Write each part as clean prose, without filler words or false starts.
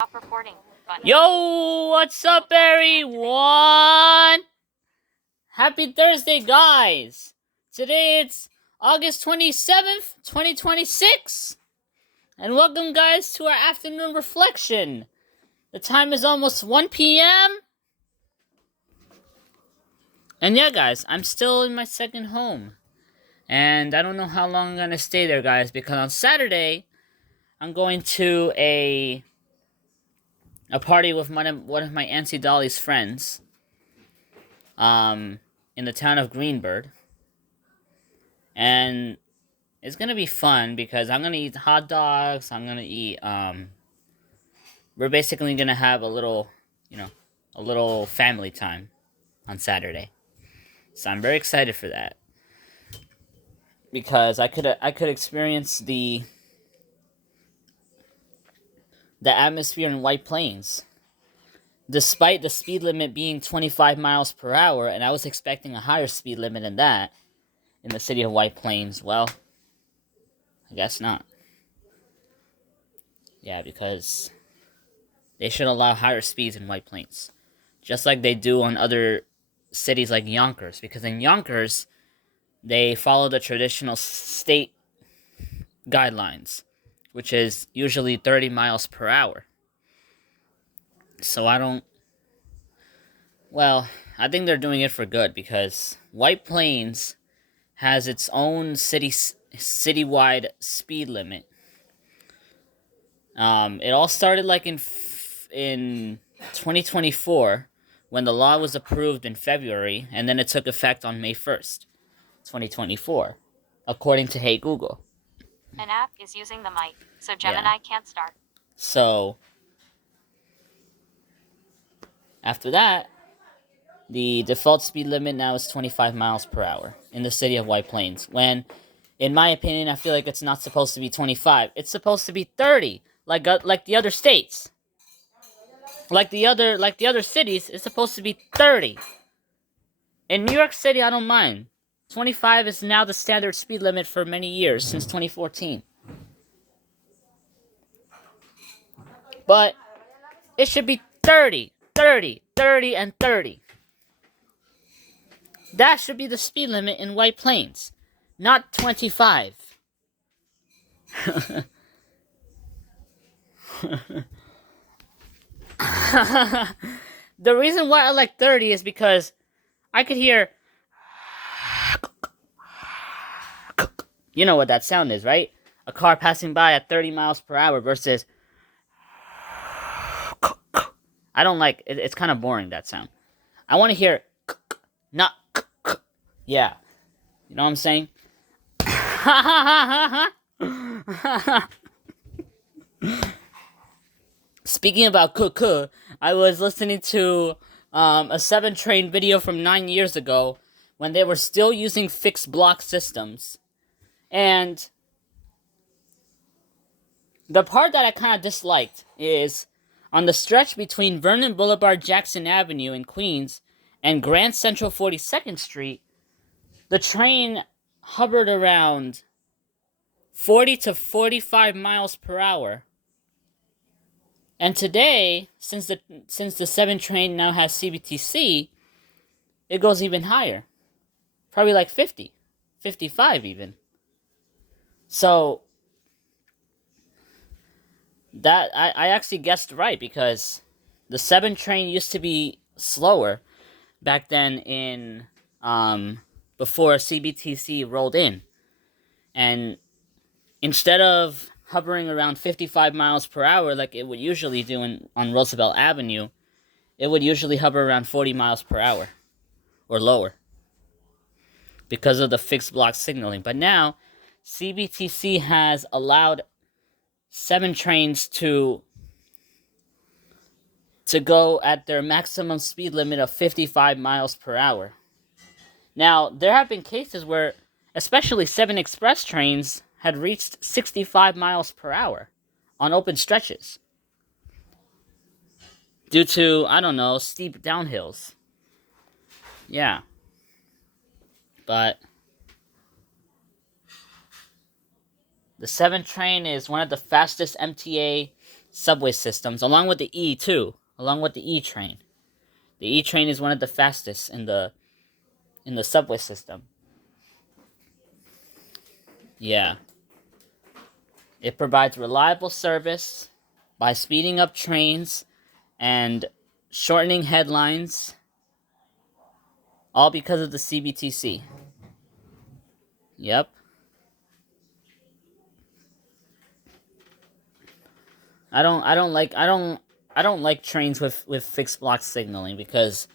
Stop recording button. Yo, what's up, everyone? Happy Thursday, guys. Today it's August 27th, 2026. And welcome, guys, to our afternoon reflection. The time is almost 1 p.m. And yeah, guys, I'm still in my second home. And I don't know how long I'm going to stay there, guys, because on Saturday, I'm going to a party with one of my Auntie Dolly's friends. In the town of Greenbird. And it's gonna be fun because I'm gonna eat hot dogs, I'm gonna eat, we're basically gonna have a little family time on Saturday. So I'm very excited for that. Because I could experience the atmosphere in White Plains. Despite the speed limit being 25 miles per hour, and I was expecting a higher speed limit than that in the city of White Plains, well, I guess not. Yeah, because they should allow higher speeds in White Plains. Just like they do on other cities like Yonkers. Because in Yonkers, they follow the traditional state guidelines, which is usually 30 miles per hour. So I think they're doing it for good because White Plains has its own citywide speed limit. It all started like in 2024 when the law was approved in February, and then it took effect on May 1st, 2024, according to Hey Google. An app is using the mic, so Gemini can't start. So after that, the default speed limit now is 25 miles per hour in the city of White Plains. When, in my opinion, I feel like it's not supposed to be 25. It's supposed to be 30, like the other states. Like the other cities, it's supposed to be 30. In New York City, I don't mind. 25 is now the standard speed limit for many years, since 2014. But it should be 30, 30, 30, and 30. That should be the speed limit in White Plains, not 25. The reason why I like 30 is because I could hear... You know what that sound is, right? A car passing by at 30 miles per hour versus... I don't like it. It's kind of boring, that sound. I want to hear... Not... Yeah. You know what I'm saying? Speaking about cuckoo, I was listening to a 7 Train video from 9 years ago when they were still using fixed block systems. And the part that I kind of disliked is on the stretch between Vernon Boulevard, Jackson Avenue in Queens and Grand Central 42nd Street, the train hovered around 40 to 45 miles per hour. And today, since the 7 Train now has CBTC, it goes even higher. Probably like 50, 55 even. So that I actually guessed right, because the 7 Train used to be slower back then in before CBTC rolled in. And instead of hovering around 55 miles per hour like it would usually do on Roosevelt Avenue, it would usually hover around 40 miles per hour or lower because of the fixed block signaling. But now, CBTC has allowed 7 Trains to go at their maximum speed limit of 55 miles per hour. Now, there have been cases where, especially 7 Express trains, had reached 65 miles per hour on open stretches due to, I don't know, steep downhills. Yeah. But the 7 Train is one of the fastest MTA subway systems, along with the E too, along with the E train. The E train is one of the fastest in the subway system. Yeah. It provides reliable service by speeding up trains and shortening headlines, all because of the CBTC. Yep. I don't like trains with fixed block signaling because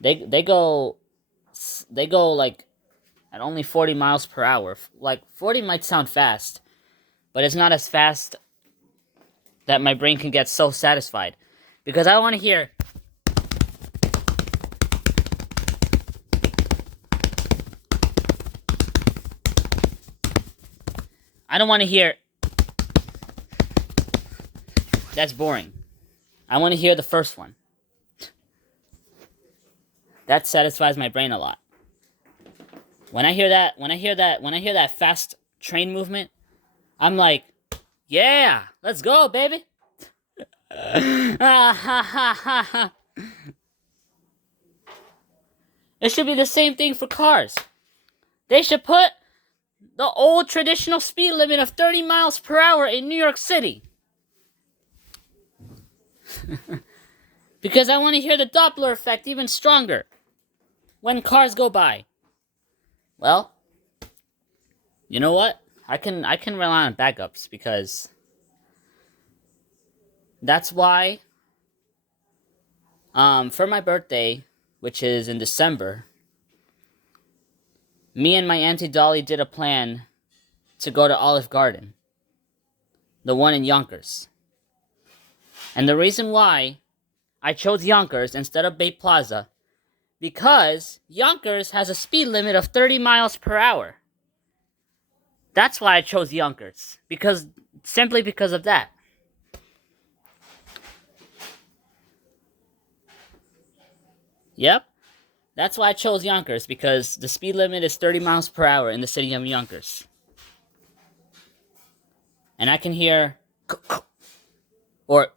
they go like at only 40 miles per hour. Like 40 might sound fast, but it's not as fast that my brain can get so satisfied because I want to hear I don't want to hear that's boring. I want to hear the first one. That satisfies my brain a lot. When I hear that fast train movement, I'm like, yeah, let's go, baby. It should be the same thing for cars. They should put the old traditional speed limit of 30 miles per hour in New York City. Because I want to hear the Doppler effect even stronger when cars go by. Well, you know what? I can rely on backups because that's why for my birthday, which is in December, me and my Auntie Dolly did a plan to go to Olive Garden, the one in Yonkers. And the reason why I chose Yonkers instead of Bay Plaza, because Yonkers has a speed limit of 30 miles per hour. That's why I chose Yonkers, simply because of that. Yep, that's why I chose Yonkers, because the speed limit is 30 miles per hour in the city of Yonkers. And I can hear or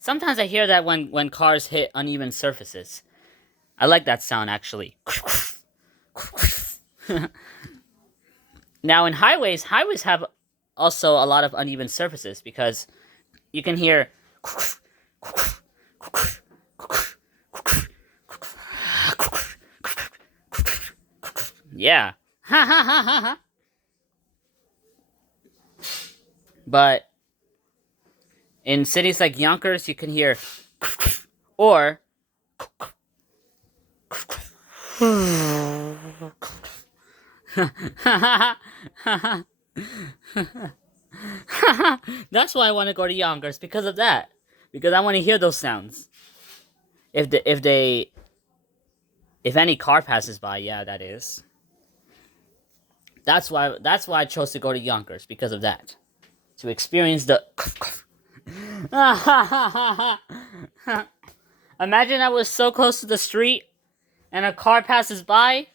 sometimes I hear that when cars hit uneven surfaces. I like that sound, actually. Now, in highways have also a lot of uneven surfaces because you can hear yeah. But in cities like Yonkers, you can hear or that's why I want to go to Yonkers, because of that. Because I want to hear those sounds. If any car passes by, yeah, that is. That's why I chose to go to Yonkers, because of that. To experience the imagine I was so close to the street and a car passes by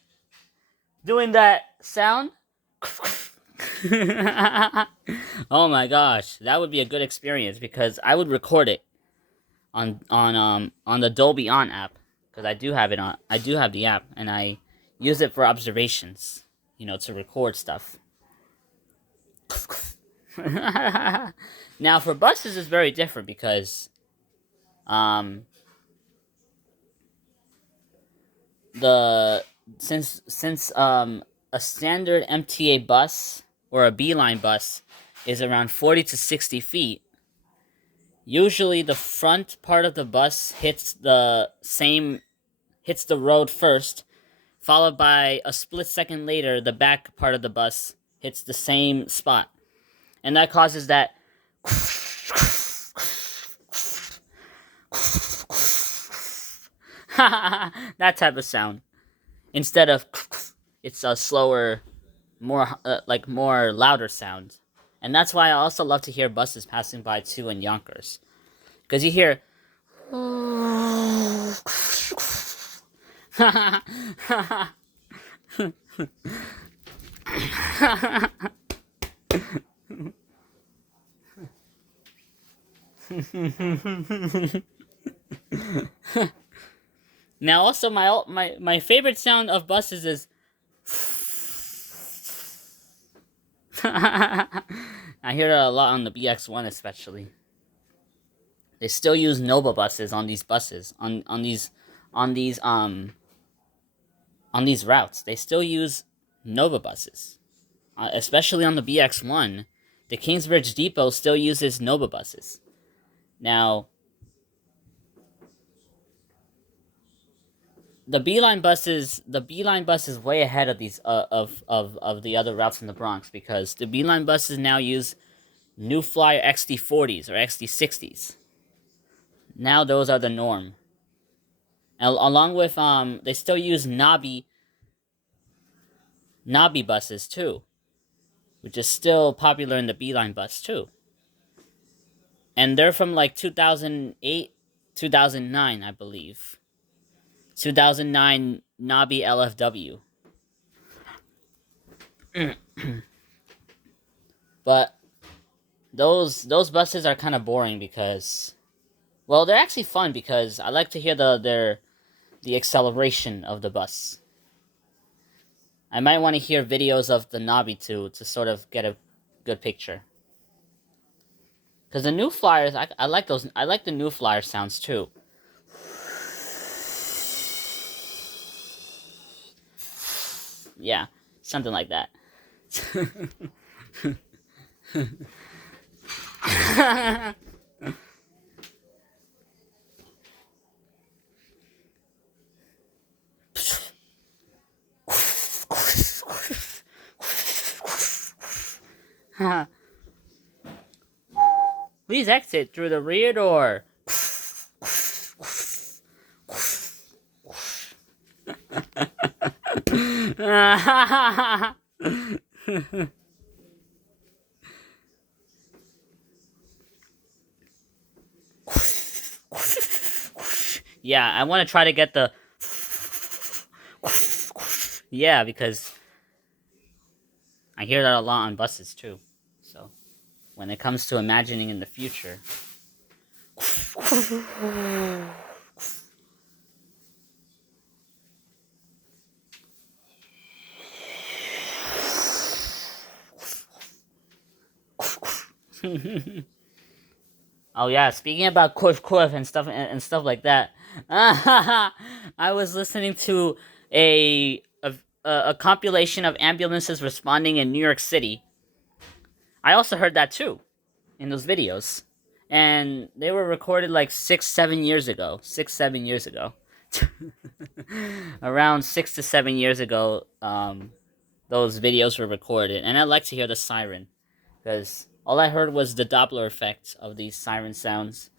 doing that sound. Oh my gosh, that would be a good experience because I would record it on the Dolby On app, because I do have the app and I use it for observations, to record stuff. Now for buses it's very different because since a standard MTA bus or a Beeline bus is around 40 to 60 feet, usually the front part of the bus hits the road first, followed by a split second later the back part of the bus hits the same spot. And that causes that that type of sound. Instead of it's a slower, more louder sound. And that's why I also love to hear buses passing by too in Yonkers. Because you hear Now, also my favorite sound of buses is. I hear it a lot on the BX1, especially. They still use Nova buses on these buses on these routes. They still use Nova buses, especially on the BX1. The Kingsbridge Depot still uses Nova buses. Now, the Beeline bus is way ahead of these of the other routes in the Bronx, because the Beeline buses now use New Flyer XD40s or XD60s. Now those are the norm. Along with they still use Nabi buses too, which is still popular in the Beeline bus too. And they're from like 2008, 2009, I believe. 2009 Nabi LFW. But those buses are kind of boring because, well, they're actually fun because I like to hear the acceleration of the bus. I might want to hear videos of the Nabi to sort of get a good picture. Because the New Flyers, I like those. I like the New Flyer sounds too. Yeah, something like that. Please exit through the rear door. Yeah, I want to try to get the. Yeah, because I hear that a lot on buses too. So, when it comes to imagining in the future. Oh yeah, speaking about Kurf and stuff like that. I was listening to a compilation of ambulances responding in New York City. I also heard that too in those videos. And they were recorded like 6-7 years ago. 6-7 years ago. Around 6 to 7 years ago, those videos were recorded. And I like to hear the siren, because all I heard was the Doppler effect of these siren sounds.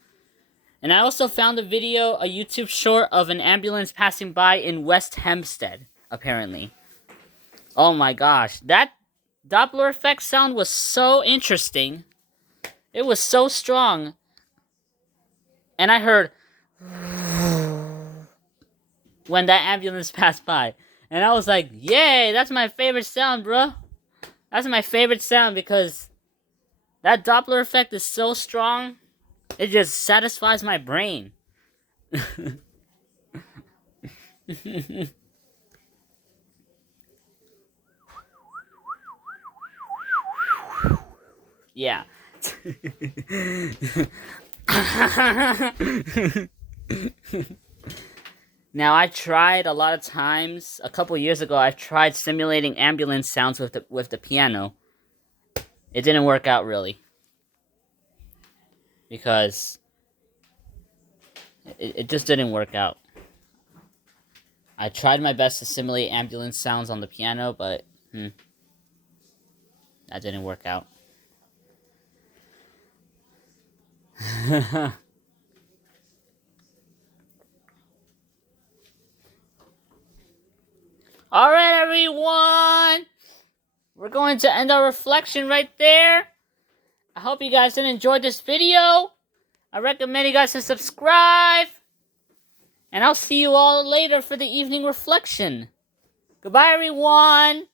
And I also found a YouTube short of an ambulance passing by in West Hempstead, apparently. Oh my gosh, that Doppler effect sound was so interesting. It was so strong. And I heard when that ambulance passed by. And I was like, yay, that's my favorite sound, bro. That's my favorite sound because that Doppler effect is so strong. It just satisfies my brain. Yeah. Now, I tried a lot of times. A couple years ago, I tried simulating ambulance sounds with the piano. It didn't work out really, because it just didn't work out. I tried my best to simulate ambulance sounds on the piano, but that didn't work out. Alright, everyone! We're going to end our reflection right there. I hope you guys did enjoy this video. I recommend you guys to subscribe. And I'll see you all later for the evening reflection. Goodbye, everyone!